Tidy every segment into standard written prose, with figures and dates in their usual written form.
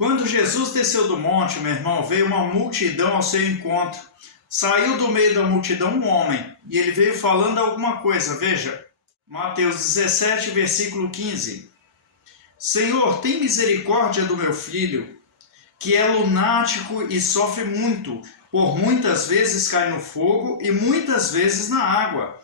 Quando Jesus desceu do monte, meu irmão, veio uma multidão ao seu encontro. Saiu do meio da multidão um homem, e ele veio falando alguma coisa. Veja, Mateus 17, versículo 15. Senhor, tem misericórdia do meu filho, que é lunático e sofre muito, por muitas vezes cai no fogo e muitas vezes na água.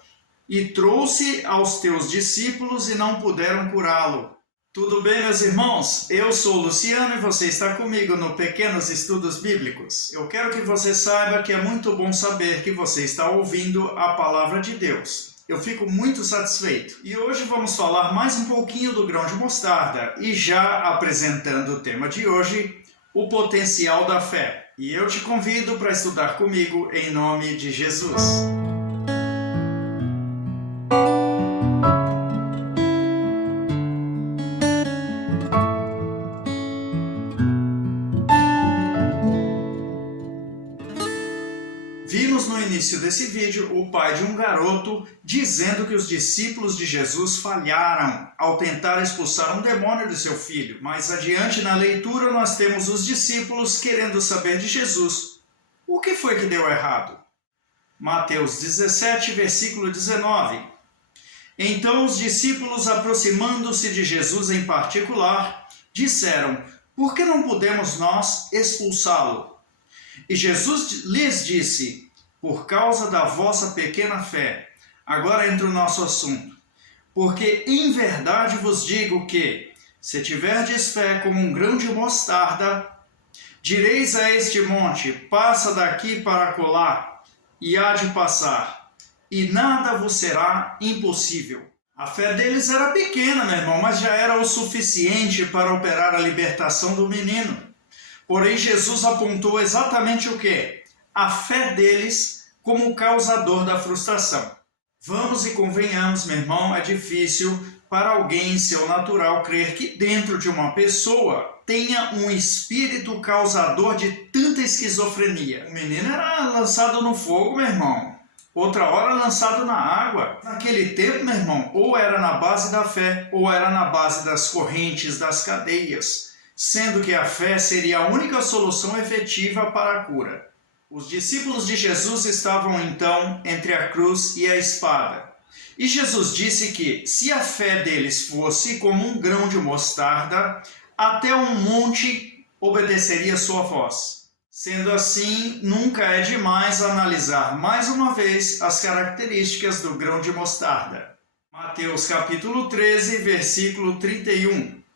E trouxe aos teus discípulos e não puderam curá-lo. Tudo bem, meus irmãos? Eu sou o Luciano e você está comigo no Pequenos Estudos Bíblicos. Eu quero que você saiba que é muito bom saber que você está ouvindo a Palavra de Deus. Eu fico muito satisfeito. E hoje vamos falar mais um pouquinho do grão de mostarda e já apresentando o tema de hoje, o potencial da fé. E eu te convido para estudar comigo em nome de Jesus. Vimos no início desse vídeo o pai de um garoto dizendo que os discípulos de Jesus falharam ao tentar expulsar um demônio de seu filho. Mais adiante na leitura nós temos os discípulos querendo saber de Jesus. O que foi que deu errado? Mateus 17, versículo 19. Então os discípulos, aproximando-se de Jesus em particular, disseram: por que não podemos nós expulsá-lo? E Jesus lhes disse: por causa da vossa pequena fé. Agora entra o nosso assunto. Porque em verdade vos digo que, se tiverdes fé como um grão de mostarda, direis a este monte: passa daqui para acolá, e há de passar, e nada vos será impossível. A fé deles era pequena, meu irmão, mas já era o suficiente para operar a libertação do menino. Porém, Jesus apontou exatamente o quê? A fé deles como o causador da frustração. Vamos e convenhamos, meu irmão, é difícil para alguém em seu natural crer que dentro de uma pessoa tenha um espírito causador de tanta esquizofrenia. O menino era lançado no fogo, meu irmão. Outra hora lançado na água. Naquele tempo, meu irmão, ou era na base da fé, ou era na base das correntes, das cadeias, sendo que a fé seria a única solução efetiva para a cura. Os discípulos de Jesus estavam então entre a cruz e a espada. E Jesus disse que, se a fé deles fosse como um grão de mostarda, até um monte obedeceria sua voz. Sendo assim, nunca é demais analisar mais uma vez as características do grão de mostarda. Mateus capítulo 13, versículo 31.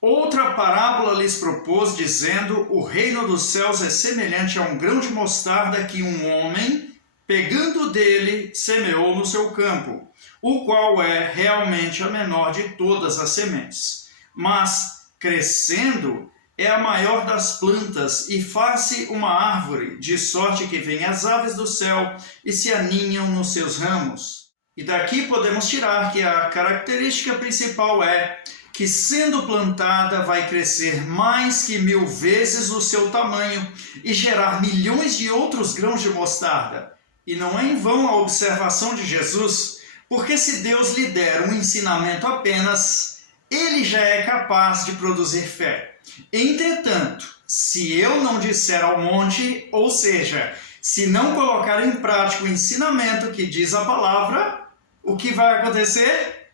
Outra parábola lhes propôs, dizendo: o reino dos céus é semelhante a um grão de mostarda que um homem, pegando dele, semeou no seu campo, o qual é realmente a menor de todas as sementes. Mas, crescendo, é a maior das plantas e faz-se uma árvore, de sorte que vêm as aves do céu e se aninham nos seus ramos. E daqui podemos tirar que a característica principal é que, sendo plantada, vai crescer mais que 1000 vezes o seu tamanho e gerar milhões de outros grãos de mostarda. E não é em vão a observação de Jesus, porque se Deus lhe der um ensinamento apenas, ele já é capaz de produzir fé. Entretanto, se eu não disser ao monte, ou seja, se não colocar em prática o ensinamento que diz a palavra, o que vai acontecer?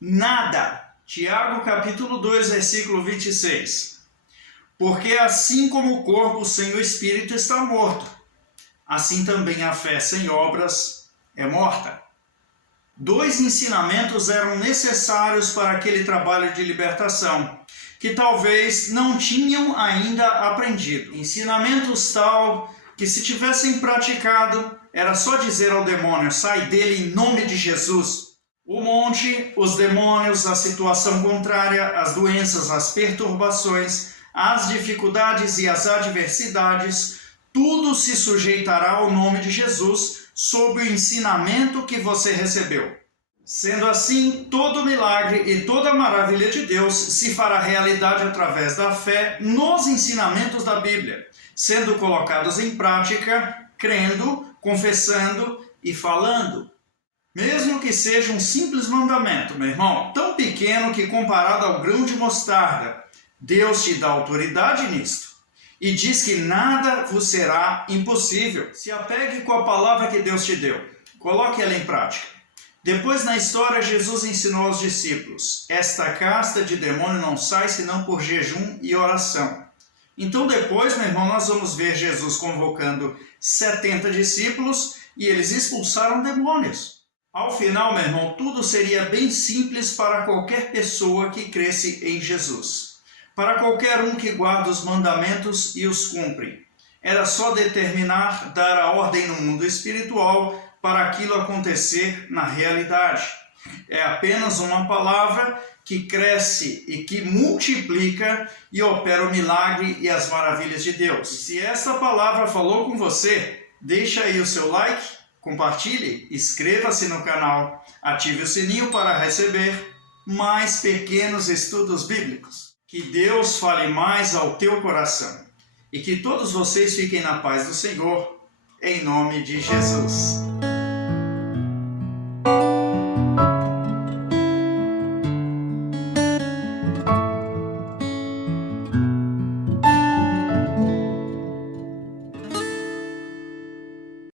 Nada. Tiago capítulo 2, versículo 26. Porque assim como o corpo sem o espírito está morto, assim também a fé sem obras é morta. 2 ensinamentos eram necessários para aquele trabalho de libertação, que talvez não tinham ainda aprendido. Ensinamentos tal que, se tivessem praticado, era só dizer ao demônio: sai dele em nome de Jesus. O monte, os demônios, a situação contrária, as doenças, as perturbações, as dificuldades e as adversidades, tudo se sujeitará ao nome de Jesus sob o ensinamento que você recebeu. Sendo assim, todo milagre e toda maravilha de Deus se fará realidade através da fé nos ensinamentos da Bíblia, sendo colocados em prática, crendo, confessando e falando. Mesmo que seja um simples mandamento, meu irmão, tão pequeno que comparado ao grão de mostarda, Deus te dá autoridade nisto e diz que nada vos será impossível. Se apegue com a palavra que Deus te deu. Coloque ela em prática. Depois, na história, Jesus ensinou aos discípulos: esta casta de demônio não sai senão por jejum e oração. Então depois, meu irmão, nós vamos ver Jesus convocando 70 discípulos e eles expulsaram demônios. Ao final, meu irmão, tudo seria bem simples para qualquer pessoa que cresce em Jesus. Para qualquer um que guarda os mandamentos e os cumpre. Era só determinar, dar a ordem no mundo espiritual para aquilo acontecer na realidade. É apenas uma palavra que cresce e que multiplica e opera o milagre e as maravilhas de Deus. Se essa palavra falou com você, deixa aí o seu like, compartilhe, inscreva-se no canal, ative o sininho para receber mais pequenos estudos bíblicos. Que Deus fale mais ao teu coração e que todos vocês fiquem na paz do Senhor, em nome de Jesus.